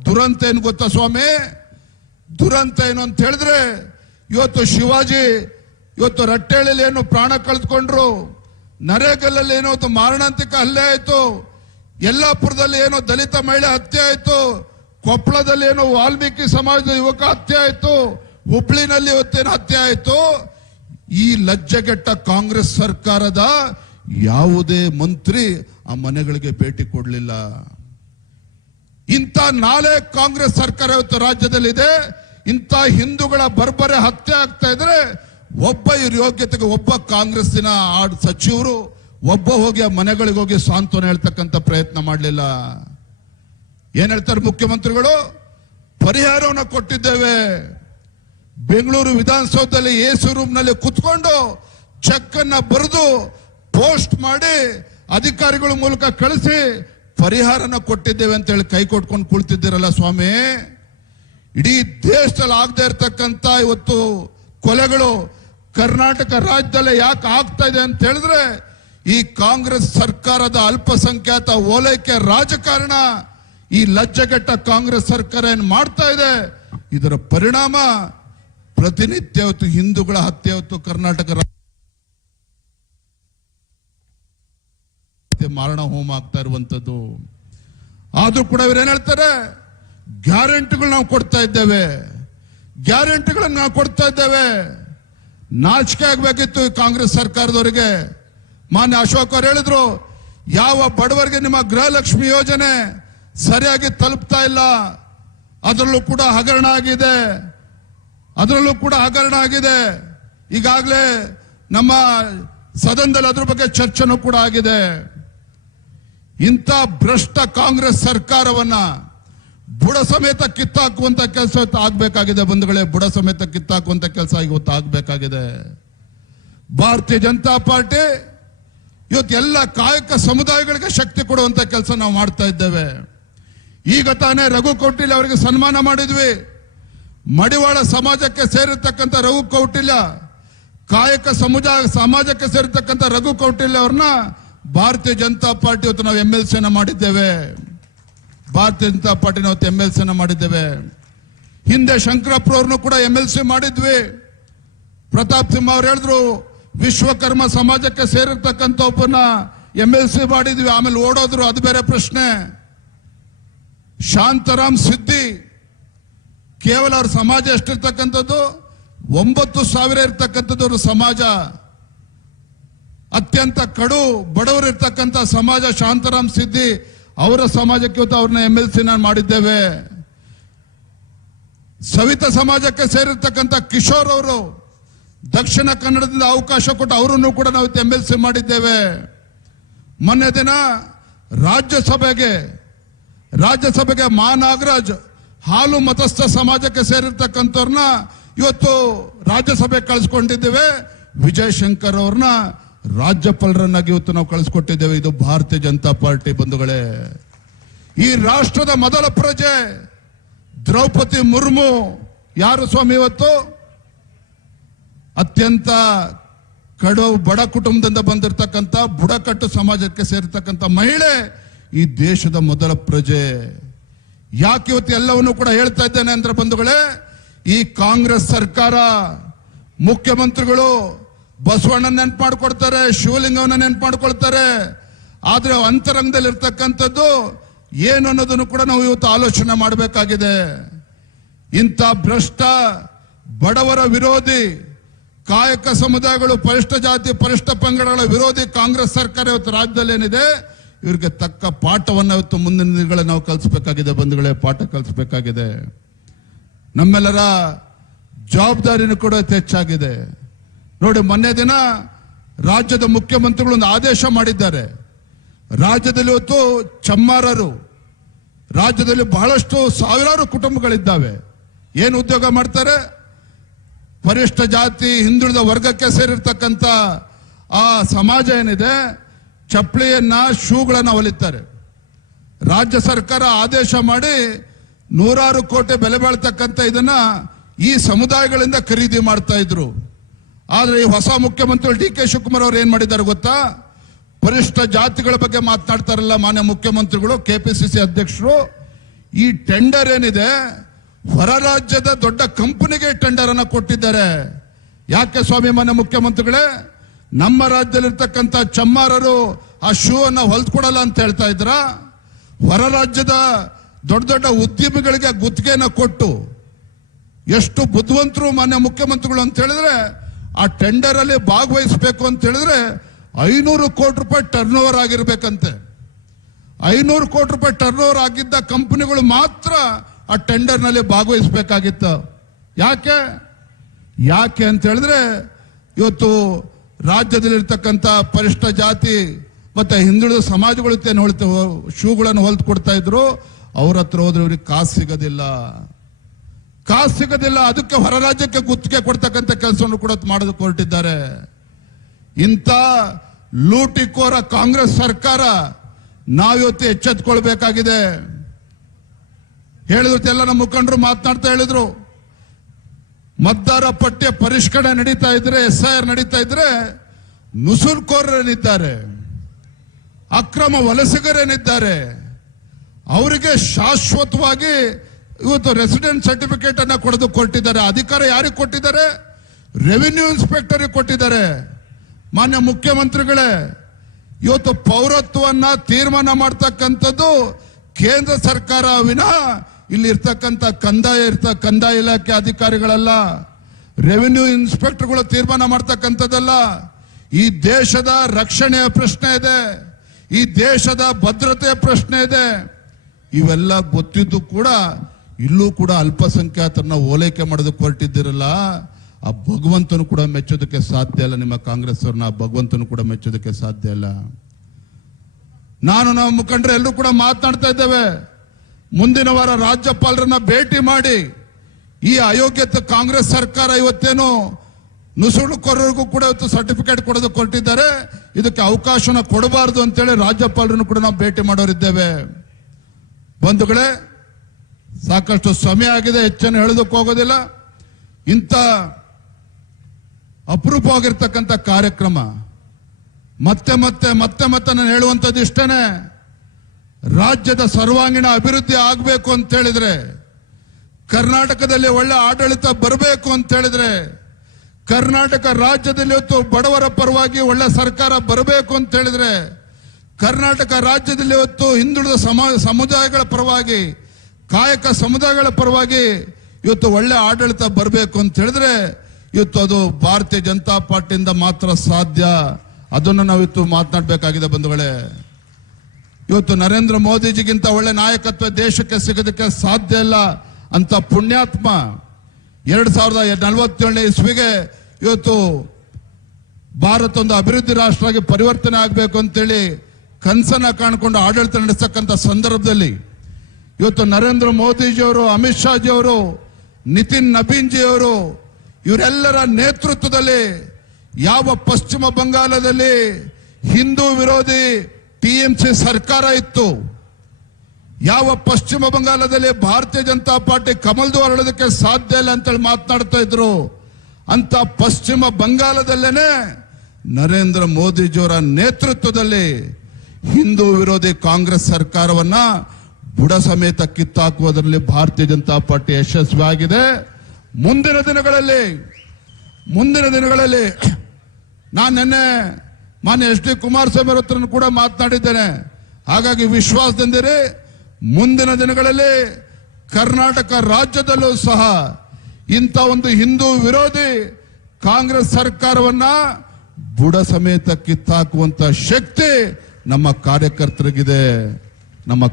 ದುರಂತ ಏನು ಗೊತ್ತಾ ಸ್ವಾಮಿ? ದುರಂತ ಏನು ಅಂತ ಹೇಳಿದ್ರೆ, ಇವತ್ತು ಶಿವಾಜಿ ಇವತ್ತು ರಟ್ಟೆಹಳ್ಳಿಯಲ್ಲಿ ಏನು ಪ್ರಾಣ ಕಳೆದುಕೊಂಡ್ರು, ನರೇಗಲ್ಲಲ್ಲಿ ಏನೋ ಮಾರಣಾಂತಿಕ ಹಲ್ಲೆ ಆಯ್ತು, ಯಲ್ಲಾಪುರದಲ್ಲಿ ಏನೋ ದಲಿತ ಮಹಿಳೆ ಹತ್ಯೆ ಆಯ್ತು, ಕೊಪ್ಪಳದಲ್ಲಿ ಏನೋ ವಾಲ್ಮೀಕಿ ಸಮಾಜದ ಯುವಕ ಹತ್ಯೆ ಆಯ್ತು, ಹುಬ್ಳಿನಲ್ಲಿ ಇವತ್ತೇನು ಹತ್ಯೆ ಆಯ್ತು. ಈ ಲಜ್ಜೆಗೆಟ್ಟ ಕಾಂಗ್ರೆಸ್ ಸರ್ಕಾರದ ಯಾವುದೇ ಮಂತ್ರಿ ಆ ಮನೆಗಳಿಗೆ ಭೇಟಿ ಕೊಡಲಿಲ್ಲ. ಇಂಥ ನಾಳೆ ಕಾಂಗ್ರೆಸ್ ಸರ್ಕಾರ ಇವತ್ತು ರಾಜ್ಯದಲ್ಲಿದೆ. ಇಂಥ ಹಿಂದೂಗಳ ಬರ್ಬರೆ ಹತ್ಯೆ ಆಗ್ತಾ ಇದ್ರೆ ಒಬ್ಬ ಇವ್ರ ಯೋಗ್ಯತೆಗೆ ಒಬ್ಬ ಕಾಂಗ್ರೆಸ್ಸಿನ ಸಚಿವರು ಒಬ್ಬ ಹೋಗಿ ಆ ಮನೆಗಳಿಗೆ ಹೋಗಿ ಸಾಂತ್ವನ ಹೇಳ್ತಕ್ಕಂಥ ಪ್ರಯತ್ನ ಮಾಡಲಿಲ್ಲ. ಏನ್ ಹೇಳ್ತಾರೆ ಮುಖ್ಯಮಂತ್ರಿಗಳು? ಪರಿಹಾರವನ್ನು ಕೊಟ್ಟಿದ್ದೇವೆ. ಬೆಂಗಳೂರು ವಿಧಾನಸೌಧದಲ್ಲಿ ಎಸಿ ರೂಮ್ ನಲ್ಲಿ ಕುತ್ಕೊಂಡು ಚೆಕ್ ಅನ್ನ ಬರೆದು ಪೋಸ್ಟ್ ಮಾಡಿ ಅಧಿಕಾರಿಗಳ ಮೂಲಕ ಕಳಿಸಿ ಪರಿಹಾರನ ಕೊಟ್ಟಿದ್ದೇವೆ ಅಂತ ಹೇಳಿ ಕೈ ಕೊಟ್ಕೊಂಡು ಕುಳಿತಿದ್ದೀರಲ್ಲ ಸ್ವಾಮಿ. ಇಡೀ ದೇಶದಲ್ಲಿ ಆಗದೆ ಇರತಕ್ಕಂತ ಇವತ್ತು ಕೊಲೆಗಳು ಕರ್ನಾಟಕ ರಾಜ್ಯದಲ್ಲೇ ಯಾಕೆ ಆಗ್ತಾ ಇದೆ ಅಂತ ಹೇಳಿದ್ರೆ ಈ ಕಾಂಗ್ರೆಸ್ ಸರ್ಕಾರದ ಅಲ್ಪಸಂಖ್ಯಾತ ಓಲೈಕೆ ರಾಜಕಾರಣ, ಈ ಲಜ್ಜೆಗೆಟ್ಟ ಕಾಂಗ್ರೆಸ್ ಸರ್ಕಾರ ಏನ್ ಮಾಡ್ತಾ ಇದೆ, ಇದರ ಪರಿಣಾಮ ಪ್ರತಿನಿತ್ಯ ಹೊತ್ತು ಹಿಂದೂಗಳ ಹತ್ಯೆ ಹೊತ್ತು ಕರ್ನಾಟಕ ಮಾರಣ ಹೋಮ ಆಗ್ತಾ ಇರುವಂತದ್ದು. ಆದ್ರೂ ಕೂಡ ಇವ್ರೇನ್ ಹೇಳ್ತಾರೆ? ಗ್ಯಾರಂಟಿಗಳು ನಾವು ಕೊಡ್ತಾ ಇದ್ದೇವೆ, ಗ್ಯಾರಂಟಿಗಳನ್ನು ನಾವು ಕೊಡ್ತಾ ಇದ್ದೇವೆ. ನಾಚಿಕೆ ಆಗ್ಬೇಕಿತ್ತು ಈ ಕಾಂಗ್ರೆಸ್ ಸರ್ಕಾರದವರಿಗೆ. ಮಾನ್ಯ ಅಶೋಕ್ ಅವರು ಹೇಳಿದ್ರು, ಯಾವ ಬಡವರಿಗೆ ನಿಮ್ಮ ಗೃಹಲಕ್ಷ್ಮಿ ಯೋಜನೆ ಸರಿಯಾಗಿ ತಲುಪ್ತಾ ಇಲ್ಲ, ಅದರಲ್ಲೂ ಕೂಡ ಹಗರಣ ಆಗಿದೆ. ಈಗಾಗಲೇ ನಮ್ಮ ಸದನದಲ್ಲಿ ಅದ್ರ ಬಗ್ಗೆ ಚರ್ಚೆನೂ ಕೂಡ ಆಗಿದೆ. ಇಂಥ ಭ್ರಷ್ಟ ಕಾಂಗ್ರೆಸ್ ಸರ್ಕಾರವನ್ನ ಬುಡ ಸಮೇತ ಕಿತ್ತಾಕುವಂತ ಕೆಲಸ ಇವತ್ತು ಆಗ್ಬೇಕಾಗಿದೆ ಬಂಧುಗಳೇ. ಬುಡ ಸಮೇತ ಕಿತ್ತಾಕುವಂತ ಕೆಲಸ ಇವತ್ತು ಆಗ್ಬೇಕಾಗಿದೆ. ಭಾರತೀಯ ಜನತಾ ಪಾರ್ಟಿ ಇವತ್ತು ಎಲ್ಲ ಕಾಯಕ ಸಮುದಾಯಗಳಿಗೆ ಶಕ್ತಿ ಕೊಡುವಂತ ಕೆಲಸ ನಾವು ಮಾಡ್ತಾ ಇದ್ದೇವೆ. ಈಗ ತಾನೇ ರಘು ಕೌಟಿಲ್ಯ ಅವರಿಗೆ ಸನ್ಮಾನ ಮಾಡಿದ್ವಿ. ಮಡಿವಾಳ ಸಮಾಜಕ್ಕೆ ಸೇರಿರ್ತಕ್ಕಂಥ ರಘು ಕೌಟಿಲ್ಯ, ಕಾಯಕ ಸಮಾಜಕ್ಕೆ ಸೇರಿರ್ತಕ್ಕಂಥ ರಘು ಕೌಟಿಲ್ಯ ಅವ್ರನ್ನ ಭಾರತೀಯ ಜನತಾ ಪಾರ್ಟಿ ಇವತ್ತು ನಾವು MLC ಮಾಡಿದ್ದೇವೆ. ಭಾರತೀಯ ಜನತಾ ಪಾರ್ಟಿ ಇವತ್ತು MLC ಮಾಡಿದ್ದೇವೆ. ಹಿಂದೆ ಶಂಕರಪ್ಪರವ್ರನ್ನು ಕೂಡ MLC ಮಾಡಿದ್ವಿ. ಪ್ರತಾಪ್ ಸಿಂಹ ಅವ್ರು ಹೇಳಿದ್ರು ವಿಶ್ವಕರ್ಮ ಸಮಾಜಕ್ಕೆ ಸೇರಿರ್ತಕ್ಕಂಥ ಒಬ್ಬನ MLC ಮಾಡಿದ್ವಿ, ಆಮೇಲೆ ಓಡೋದ್ರು, ಅದು ಬೇರೆ ಪ್ರಶ್ನೆ. ಶಾಂತಾರಾಮ್ ಸಿದ್ದಿ ಕೇವಲ ಅವ್ರ ಸಮಾಜ ಎಷ್ಟಿರ್ತಕ್ಕಂಥದ್ದು? 9,000 ಇರ್ತಕ್ಕಂಥದ್ದು ಅವ್ರ ಸಮಾಜ. ಅತ್ಯಂತ ಕಡು ಬಡವರು ಇರ್ತಕ್ಕಂಥ ಸಮಾಜ ಶಾಂತಾರಾಮ್ ಸಿದ್ದಿ, ಅವರ ಸಮಾಜಕ್ಕೆ ಇವತ್ತು ಅವ್ರನ್ನ MLC ಮಾಡಿದ್ದೇವೆ. ಸವಿತಾ ಸಮಾಜಕ್ಕೆ ಸೇರಿರ್ತಕ್ಕಂಥ ಕಿಶೋರ್ ಅವರು ದಕ್ಷಿಣ ಕನ್ನಡದಿಂದ ಅವಕಾಶ ಕೊಟ್ಟು ಅವರನ್ನು ಕೂಡ ನಾವು MLC ಮಾಡಿದ್ದೇವೆ. ಮೊನ್ನೆ ದಿನ ರಾಜ್ಯಸಭೆಗೆ ನಾಗರಾಜ್ ಹಾಲು ಮತಸ್ಥ ಸಮಾಜಕ್ಕೆ ಸೇರಿರ್ತಕ್ಕಂಥವ್ರನ್ನ ಇವತ್ತು ರಾಜ್ಯಸಭೆ ಕಳಿಸ್ಕೊಂಡಿದ್ದೇವೆ. ವಿಜಯ್ ಶಂಕರ್ ಅವ್ರನ್ನ ರಾಜ್ಯಪಾಲರನ್ನಾಗಿ ಇವತ್ತು ನಾವು ಕಳಿಸ್ಕೊಟ್ಟಿದ್ದೇವೆ. ಇದು ಭಾರತೀಯ ಜನತಾ ಪಾರ್ಟಿ ಬಂಧುಗಳೇ. ಈ ರಾಷ್ಟ್ರದ ಮೊದಲ ಪ್ರಜೆ ದ್ರೌಪದಿ ಮುರ್ಮು ಯಾರು ಸ್ವಾಮಿ? ಇವತ್ತು ಅತ್ಯಂತ ಬಡ ಕುಟುಂಬದಿಂದ ಬಂದಿರತಕ್ಕಂಥ ಬುಡಕಟ್ಟು ಸಮಾಜಕ್ಕೆ ಸೇರಿರ್ತಕ್ಕಂಥ ಮಹಿಳೆ ಈ ದೇಶದ ಮೊದಲ ಪ್ರಜೆ. ಯಾಕೆ ಇವತ್ತು ಎಲ್ಲವನ್ನೂ ಕೂಡ ಹೇಳ್ತಾ ಇದ್ದೇನೆ ಅಂದ್ರೆ ಬಂಧುಗಳೇ, ಈ ಕಾಂಗ್ರೆಸ್ ಸರ್ಕಾರ ಮುಖ್ಯಮಂತ್ರಿಗಳು ಬಸವಣ್ಣ ನೆನ್ಪು ಮಾಡ್ಕೊಡ್ತಾರೆ, ಶಿವಲಿಂಗವನ್ನ ನೆನ್ಪು ಮಾಡ್ಕೊಳ್ತಾರೆ, ಆದ್ರೆ ಅಂತರಂಗದಲ್ಲಿ ಇರ್ತಕ್ಕಂಥದ್ದು ಏನು ಅನ್ನೋದನ್ನು ಕೂಡ ನಾವು ಇವತ್ತು ಆಲೋಚನೆ ಮಾಡಬೇಕಾಗಿದೆ. ಇಂಥ ಭ್ರಷ್ಟ ಬಡವರ ವಿರೋಧಿ ಕಾಯಕ ಸಮುದಾಯಗಳು ಪರಿಷ್ಠ ಜಾತಿ ಪರಿಷ್ಠ ಪಂಗಡಗಳ ವಿರೋಧಿ ಕಾಂಗ್ರೆಸ್ ಸರ್ಕಾರ ಇವತ್ತು ರಾಜ್ಯದಲ್ಲಿ ಏನಿದೆ, ಇವರಿಗೆ ತಕ್ಕ ಪಾಠವನ್ನು ಇವತ್ತು ಮುಂದಿನ ದಿನಗಳಲ್ಲಿ ನಾವು ಕಲಿಸಬೇಕಾಗಿದೆ ಬಂಧುಗಳೇ, ಪಾಠ ಕಲಿಸಬೇಕಾಗಿದೆ. ನಮ್ಮೆಲ್ಲರ ಜವಾಬ್ದಾರಿನೂ ಕೂಡ ಹೆಚ್ಚಾಗಿದೆ. ನೋಡಿ, ಮೊನ್ನೆ ದಿನ ರಾಜ್ಯದ ಮುಖ್ಯಮಂತ್ರಿಗಳು ಒಂದು ಆದೇಶ ಮಾಡಿದ್ದಾರೆ. ರಾಜ್ಯದಲ್ಲಿ ಇವತ್ತು ಚಮ್ಮಾರರು, ರಾಜ್ಯದಲ್ಲಿ ಬಹಳಷ್ಟು ಸಾವಿರಾರು ಕುಟುಂಬಗಳಿದ್ದಾವೆ. ಏನು ಉದ್ಯೋಗ ಮಾಡ್ತಾರೆ? ಪರಿಷ್ಠ ಜಾತಿ ಹಿಂದುಳಿದ ವರ್ಗಕ್ಕೆ ಸೇರಿರ್ತಕ್ಕಂಥ ಆ ಸಮಾಜ ಏನಿದೆ, ಚಪ್ಪಲಿಯನ್ನ ಶೂಗಳನ್ನ ಹೊಲಿತಾರೆ. ರಾಜ್ಯ ಸರ್ಕಾರ ಆದೇಶ ಮಾಡಿ 100 ಕೋಟಿ ಬೆಲೆ ಬಾಳ್ತಕ್ಕಂಥ ಇದನ್ನ ಈ ಸಮುದಾಯಗಳಿಂದ ಖರೀದಿ ಮಾಡ್ತಾ ಇದ್ರು. ಆದ್ರೆ ಈ ಹೊಸ ಮುಖ್ಯಮಂತ್ರಿ DK ಶಿವಕುಮಾರ್ ಅವರು ಏನ್ ಮಾಡಿದ್ದಾರೆ ಗೊತ್ತಾ? ಪರಿಷ್ಠ ಜಾತಿಗಳ ಬಗ್ಗೆ ಮಾತನಾಡ್ತಾರಲ್ಲ ಮಾನ್ಯ ಮುಖ್ಯಮಂತ್ರಿಗಳು, KPCC ಅಧ್ಯಕ್ಷರು, ಈ ಟೆಂಡರ್ ಏನಿದೆ ಹೊರ ರಾಜ್ಯದ ದೊಡ್ಡ ಕಂಪನಿಗೆ ಟೆಂಡರ್ ಅನ್ನ ಕೊಟ್ಟಿದ್ದಾರೆ. ಯಾಕೆ ಸ್ವಾಮಿ ಮಾನ್ಯ ಮುಖ್ಯಮಂತ್ರಿಗಳೇ? ನಮ್ಮ ರಾಜ್ಯದಲ್ಲಿರ್ತಕ್ಕಂಥ ಚಮ್ಮಾರರು ಆ ಶೂ ಅನ್ನ ಹೊಲ್ದ್ಕೊಡಲ್ಲ ಅಂತ ಹೇಳ್ತಾ ಇದ್ರ? ಹೊರ ರಾಜ್ಯದ ದೊಡ್ಡ ದೊಡ್ಡ ಉದ್ಯಮಿಗಳಿಗೆ ಗುತ್ತಿಗೆನ ಕೊಟ್ಟು ಎಷ್ಟು ಬುದ್ಧಿವಂತರು ಮಾನ್ಯ ಮುಖ್ಯಮಂತ್ರಿಗಳು ಅಂತ ಹೇಳಿದ್ರೆ, ಆ ಟೆಂಡರ್ ಅಲ್ಲಿ ಭಾಗವಹಿಸಬೇಕು ಅಂತ ಹೇಳಿದ್ರೆ 500 ಕೋಟಿ ರೂಪಾಯಿ ಟರ್ನ್ ಓವರ್ ಆಗಿರ್ಬೇಕಂತೆ. 500 ಕೋಟಿ ರೂಪಾಯಿ ಟರ್ನ್ ಓವರ್ ಆಗಿದ್ದ ಕಂಪನಿಗಳು ಮಾತ್ರ ಆ ಟೆಂಡರ್ ನಲ್ಲಿ ಭಾಗವಹಿಸಬೇಕಾಗಿತ್ತು. ಯಾಕೆ ಅಂತ ಹೇಳಿದ್ರೆ ಇವತ್ತು ರಾಜ್ಯದಲ್ಲಿರ್ತಕ್ಕಂಥ ಪರಿಷ್ಠ ಜಾತಿ ಮತ್ತೆ ಹಿಂದುಳಿದ ಸಮಾಜಗಳು ಶೂಗಳನ್ನು ಹೊಲ್ದು ಕೊಡ್ತಾ ಇದ್ರು. ಅವ್ರ ಹತ್ರ ಹೋದ್ರೆ ಇವ್ರಿಗೆ ಕಾಸು ಸಿಗೋದಿಲ್ಲ. ಅದಕ್ಕೆ ಹೊರ ರಾಜ್ಯಕ್ಕೆ ಗುತ್ತಿಗೆ ಕೊಡ್ತಕ್ಕಂಥ ಕೆಲಸವನ್ನು ಕೂಡ ಮಾಡೋದಕ್ಕೆ ಹೊರಟಿದ್ದಾರೆ. ಇಂಥ ಲೂಟಿಕೋರ ಕಾಂಗ್ರೆಸ್ ಸರ್ಕಾರ ನಾವಿವತ್ತು ಎಚ್ಚೆತ್ಕೊಳ್ಬೇಕಾಗಿದೆ. ಹೇಳಿದ್ರು ಎಲ್ಲ ನಮ್ಮ ಮುಖಂಡರು ಮಾತನಾಡ್ತಾ ಹೇಳಿದ್ರು, ಮತದಾರ ಪಟ್ಟಿಯ ಪರಿಷ್ಕರಣೆ ನಡೀತಾ ಇದ್ರೆ, SIR ನಡೀತಾ ಇದ್ರೆ ನುಸುಳುಕೋರರೇನಿದ್ದಾರೆ, ಅಕ್ರಮ ವಲಸಿಗರೇನಿದ್ದಾರೆ, ಅವರಿಗೆ ಶಾಶ್ವತವಾಗಿ ಇವತ್ತು ರೆಸಿಡೆಂಟ್ ಸರ್ಟಿಫಿಕೇಟ್ ಅನ್ನ ಕೊಟ್ಟಿದ್ದಾರೆ. ಅಧಿಕಾರ ಯಾರಿಗೆ ಕೊಟ್ಟಿದ್ದಾರೆ? ರೆವಿನ್ಯೂ ಇನ್ಸ್ಪೆಕ್ಟರ್ ಕೊಟ್ಟಿದ್ದಾರೆ. ಮಾನ್ಯ ಮುಖ್ಯಮಂತ್ರಿಗಳೇ, ಇವತ್ತು ಪೌರತ್ವವನ್ನ ತೀರ್ಮಾನ ಮಾಡ್ತಕ್ಕಂಥದ್ದು ಕೇಂದ್ರ ಸರ್ಕಾರ ವಿನಾ ಇಲ್ಲಿ ಇರ್ತಕ್ಕಂಥ ಕಂದಾಯ ಇಲಾಖೆ ಅಧಿಕಾರಿಗಳಲ್ಲ, ರೆವಿನ್ಯೂ ಇನ್ಸ್ಪೆಕ್ಟರ್ಗಳು ತೀರ್ಮಾನ ಮಾಡ್ತಕ್ಕಂಥದ್ದಲ್ಲ. ಈ ದೇಶದ ರಕ್ಷಣೆಯ ಪ್ರಶ್ನೆ ಇದೆ, ಈ ದೇಶದ ಭದ್ರತೆಯ ಪ್ರಶ್ನೆ ಇದೆ. ಇವೆಲ್ಲ ಗೊತ್ತಿದ್ದು ಕೂಡ ಇಲ್ಲೂ ಕೂಡ ಅಲ್ಪಸಂಖ್ಯಾತರನ್ನ ಓಲೈಕೆ ಮಾಡೋದಕ್ಕೆ ಹೊರಟಿದ್ದಿರಲ್ಲ. ಆ ಭಗವಂತನು ಕೂಡ ಮೆಚ್ಚೋದಕ್ಕೆ ಸಾಧ್ಯ ಇಲ್ಲ. ನಿಮ್ಮ ಕಾಂಗ್ರೆಸ್ ಅವ್ರನ್ನ ಭಗವಂತನು ಕೂಡ ಮೆಚ್ಚೋದಕ್ಕೆ ಸಾಧ್ಯ ಇಲ್ಲ. ನಾವು ಮುಖಂಡರು ಎಲ್ಲರೂ ಕೂಡ ಮಾತನಾಡ್ತಾ ಇದ್ದೇವೆ. ಮುಂದಿನ ವಾರ ರಾಜ್ಯಪಾಲರನ್ನ ಭೇಟಿ ಮಾಡಿ ಈ ಅಯೋಗ್ಯತೆ ಕಾಂಗ್ರೆಸ್ ಸರ್ಕಾರ ಇವತ್ತೇನು ನುಸುಳುಕೋರರಿಗೂ ಕೂಡ ಇವತ್ತು ಸರ್ಟಿಫಿಕೇಟ್ ಕೊಡೋದಕ್ಕೆ ಹೊರಟಿದ್ದಾರೆ. ಇದಕ್ಕೆ ಅವಕಾಶನ ಕೊಡಬಾರದು ಅಂತೇಳಿ ರಾಜ್ಯಪಾಲರನ್ನು ಕೂಡ ನಾವು ಭೇಟಿ ಮಾಡೋರಿದ್ದೇವೆ. ಬಂಧುಗಳೇ, ಸಾಕಷ್ಟು ಸಮಯ ಆಗಿದೆ, ಹೆಚ್ಚನ್ನು ಹೇಳೋದಕ್ಕೆ ಹೋಗೋದಿಲ್ಲ. ಇಂಥ ಅಪರೂಪವಾಗಿರ್ತಕ್ಕಂಥ ಕಾರ್ಯಕ್ರಮ ಮತ್ತೆ ಮತ್ತೆ ಮತ್ತೆ ಮತ್ತೆ ನಾನು ಹೇಳುವಂಥದ್ದು ಇಷ್ಟೇನೆ. ರಾಜ್ಯದ ಸರ್ವಾಂಗೀಣ ಅಭಿವೃದ್ಧಿ ಆಗಬೇಕು ಅಂತ ಹೇಳಿದ್ರೆ, ಕರ್ನಾಟಕದಲ್ಲಿ ಒಳ್ಳೆ ಆಡಳಿತ ಬರಬೇಕು ಅಂತ ಹೇಳಿದ್ರೆ, ಕರ್ನಾಟಕ ರಾಜ್ಯದಲ್ಲಿ ಇವತ್ತು ಬಡವರ ಪರವಾಗಿ ಒಳ್ಳೆ ಸರ್ಕಾರ ಬರಬೇಕು ಅಂತ ಹೇಳಿದ್ರೆ, ಕರ್ನಾಟಕ ರಾಜ್ಯದಲ್ಲಿ ಇವತ್ತು ಹಿಂದುಳಿದ ಸಮುದಾಯಗಳ ಪರವಾಗಿ, ಕಾಯಕ ಸಮುದಾಯಗಳ ಪರವಾಗಿ ಇವತ್ತು ಒಳ್ಳೆ ಆಡಳಿತ ಬರಬೇಕು ಅಂತ ಹೇಳಿದ್ರೆ ಇವತ್ತು ಅದು ಭಾರತೀಯ ಜನತಾ ಪಾರ್ಟಿಯಿಂದ ಮಾತ್ರ ಸಾಧ್ಯ. ಅದನ್ನು ನಾವಿತ್ತು ಮಾತನಾಡಬೇಕಾಗಿದೆ ಬಂಧುಗಳೇ. ಇವತ್ತು ನರೇಂದ್ರ ಮೋದಿಜಿಗಿಂತ ಒಳ್ಳೆ ನಾಯಕತ್ವ ದೇಶಕ್ಕೆ ಸಿಗೋದಕ್ಕೆ ಸಾಧ್ಯ ಇಲ್ಲ ಅಂತ ಪುಣ್ಯಾತ್ಮ 2047 ಇಸ್ವಿಗೆ ಇವತ್ತು ಭಾರತ ಒಂದು ಅಭಿವೃದ್ಧಿ ರಾಷ್ಟ್ರ ಆಗಿ ಪರಿವರ್ತನೆ ಆಗಬೇಕು ಅಂತೇಳಿ ಕನಸನ್ನ ಕಾಣ್ಕೊಂಡು ಆಡಳಿತ ನಡೆಸತಕ್ಕಂಥ ಸಂದರ್ಭದಲ್ಲಿ ಇವತ್ತು ನರೇಂದ್ರ ಮೋದಿಜಿಯವರು, ಅಮಿತ್ ಶಾಜಿಯವರು, ನಿತಿನ್ ನಬೀನ್ಜಿಯವರು ಇವರೆಲ್ಲರ ನೇತೃತ್ವದಲ್ಲಿ ಯಾವ ಪಶ್ಚಿಮ ಬಂಗಾಳದಲ್ಲಿ ಹಿಂದೂ ವಿರೋಧಿ TMC ಸರ್ಕಾರ ಇತ್ತು, ಯಾವ ಪಶ್ಚಿಮ ಬಂಗಾಳದಲ್ಲಿ ಭಾರತೀಯ ಜನತಾ ಪಾರ್ಟಿ ಕಮಲ್ದು ಹರಡೋದಕ್ಕೆ ಸಾಧ್ಯ ಇಲ್ಲ ಅಂತೇಳಿ ಮಾತನಾಡ್ತಾ ಇದ್ರು, ಅಂತ ಪಶ್ಚಿಮ ಬಂಗಾಳದಲ್ಲೇನೆ ನರೇಂದ್ರ ಮೋದಿಜಿಯವರ ನೇತೃತ್ವದಲ್ಲಿ ಹಿಂದೂ ವಿರೋಧಿ ಕಾಂಗ್ರೆಸ್ ಸರ್ಕಾರವನ್ನ ಬುಡ ಸಮೇತ ಕಿತ್ತಾಕುವುದರಲ್ಲಿ ಭಾರತೀಯ ಜನತಾ ಪಾರ್ಟಿ ಯಶಸ್ವಿಯಾಗಿದೆ. ಮುಂದಿನ ದಿನಗಳಲ್ಲಿ ನಾನು ನಿನ್ನೆ ಮಾನ್ಯ HD ಕುಮಾರಸ್ವಾಮಿ ಅವರ ಹತ್ರ ಕೂಡ ಮಾತನಾಡಿದ್ದೇನೆ. ಹಾಗಾಗಿ ವಿಶ್ವಾಸದಿಂದಿರಿ, ಮುಂದಿನ ದಿನಗಳಲ್ಲಿ ಕರ್ನಾಟಕ ರಾಜ್ಯದಲ್ಲೂ ಸಹ ಇಂಥ ಒಂದು ಹಿಂದೂ ವಿರೋಧಿ ಕಾಂಗ್ರೆಸ್ ಸರ್ಕಾರವನ್ನ ಬುಡ ಸಮೇತ ಕಿತ್ತಾಕುವಂತ ಶಕ್ತಿ ನಮ್ಮ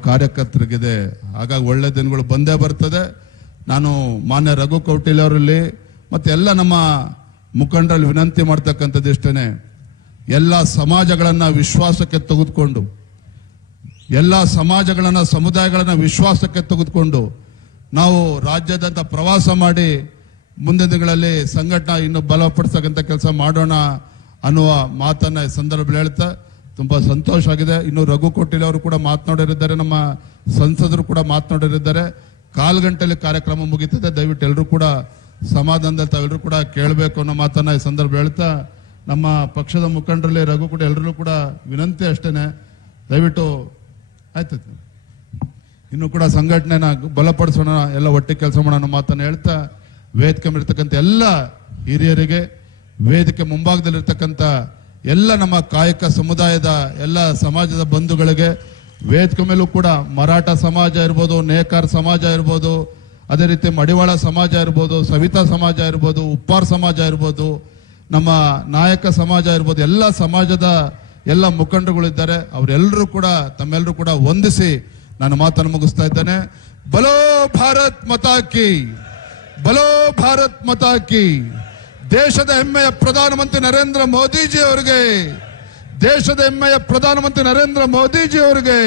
ಕಾರ್ಯಕರ್ತರಿಗಿದೆ. ಹಾಗಾಗಿ ಒಳ್ಳೆ ದಿನಗಳು ಬಂದೇ ಬರ್ತದೆ. ನಾನು ಮಾನ್ಯ ರಘು ಕೌಟಿಲ್ಯ ಅವರಲ್ಲಿ ಮತ್ತೆ ಎಲ್ಲ ನಮ್ಮ ಮುಖಂಡರಲ್ಲಿ ವಿನಂತಿ ಮಾಡ್ತಕ್ಕಂಥದ್ದು ಇಷ್ಟೇನೆ, ಎಲ್ಲ ಸಮಾಜಗಳನ್ನ ವಿಶ್ವಾಸಕ್ಕೆ ತೆಗೆದುಕೊಂಡು, ಎಲ್ಲ ಸಮುದಾಯಗಳನ್ನ ವಿಶ್ವಾಸಕ್ಕೆ ತೆಗೆದುಕೊಂಡು ನಾವು ರಾಜ್ಯದಂತ ಪ್ರವಾಸ ಮಾಡಿ ಮುಂದಿನ ದಿನಗಳಲ್ಲಿ ಸಂಘಟನಾ ಇನ್ನು ಬಲಪಡಿಸತಕ್ಕಂಥ ಕೆಲಸ ಮಾಡೋಣ ಅನ್ನುವ ಮಾತನ್ನ ಈ ಸಂದರ್ಭದಲ್ಲಿ ಹೇಳ್ತಾ ತುಂಬಾ ಸಂತೋಷ ಆಗಿದೆ. ಇನ್ನು ರಘು ಕೋಟಿಲ್ ಅವರು ಕೂಡ ಮಾತನಾಡಿರಿದ್ದಾರೆ, ನಮ್ಮ ಸಂಸದರು ಕೂಡ ಮಾತನಾಡಿರಿದ್ದಾರೆ. 1/4 ಗಂಟೆಯಲ್ಲಿ ಕಾರ್ಯಕ್ರಮ ಮುಗಿತದೆ. ದಯವಿಟ್ಟು ಎಲ್ಲರೂ ಕೂಡ ಸಮಾಧಾನದಲ್ಲಿ ತಾವೆಲ್ಲರೂ ಕೂಡ ಕೇಳಬೇಕು ಅನ್ನೋ ಮಾತನ್ನ ಈ ಸಂದರ್ಭ ಹೇಳ್ತಾ, ನಮ್ಮ ಪಕ್ಷದ ಮುಖಂಡರಲ್ಲಿ ರಘು ಕೂಡ ಎಲ್ಲರೂ ಕೂಡ ವಿನಂತಿ ಅಷ್ಟೇನೆ, ದಯವಿಟ್ಟು ಆಯ್ತು ಇನ್ನು ಕೂಡ ಸಂಘಟನೆನ ಬಲಪಡಿಸೋಣ, ಎಲ್ಲ ಒಟ್ಟಿಗೆ ಕೆಲಸ ಮಾಡೋಣ ಮಾತನ್ನ ಹೇಳ್ತಾ, ವೇದಿಕೆ ಮೇಲಿರ್ತಕ್ಕಂಥ ಎಲ್ಲ ಹಿರಿಯರಿಗೆ, ವೇದಿಕೆ ಮುಂಭಾಗದಲ್ಲಿರ್ತಕ್ಕಂಥ ಎಲ್ಲ ನಮ್ಮ ಕಾಯಕ ಸಮುದಾಯದ ಎಲ್ಲ ಸಮಾಜದ ಬಂಧುಗಳಿಗೆ, ವೇದಿಕೆ ಮೇಲೂ ಕೂಡ ಮರಾಠ ಸಮಾಜ ಇರ್ಬೋದು, ನೇಕಾರ ಸಮಾಜ ಇರ್ಬೋದು, ಅದೇ ರೀತಿ ಮಡಿವಾಳ ಸಮಾಜ ಇರ್ಬೋದು, ಸವಿತಾ ಸಮಾಜ ಇರ್ಬೋದು, ಉಪ್ಪಾರ್ ಸಮಾಜ ಇರ್ಬೋದು, ನಮ್ಮ ನಾಯಕ ಸಮಾಜ ಇರ್ಬೋದು, ಎಲ್ಲ ಸಮಾಜದ ಎಲ್ಲ ಮುಖಂಡರುಗಳಿದ್ದಾರೆ. ಅವರೆಲ್ಲರೂ ಕೂಡ ತಮ್ಮೆಲ್ಲರೂ ಕೂಡ ವಂದಿಸಿ ನಾನು ಮಾತನ್ನು ಮುಗಿಸ್ತಾ ಇದ್ದೇನೆ. ಬಲೋ ಭಾರತ್ ಮಾತಾ ಕಿ, ಬಲೋ ಭಾರತ್ ಮಾತಾ ಕಿ ದೇಶದ ಹೆಮ್ಮೆಯ ಪ್ರಧಾನಮಂತ್ರಿ ನರೇಂದ್ರ ಮೋದಿಜಿ ಅವರಿಗೆ, ದೇಶದ ಹೆಮ್ಮೆಯ ಪ್ರಧಾನಮಂತ್ರಿ ನರೇಂದ್ರ ಮೋದಿಜಿ ಅವರಿಗೆ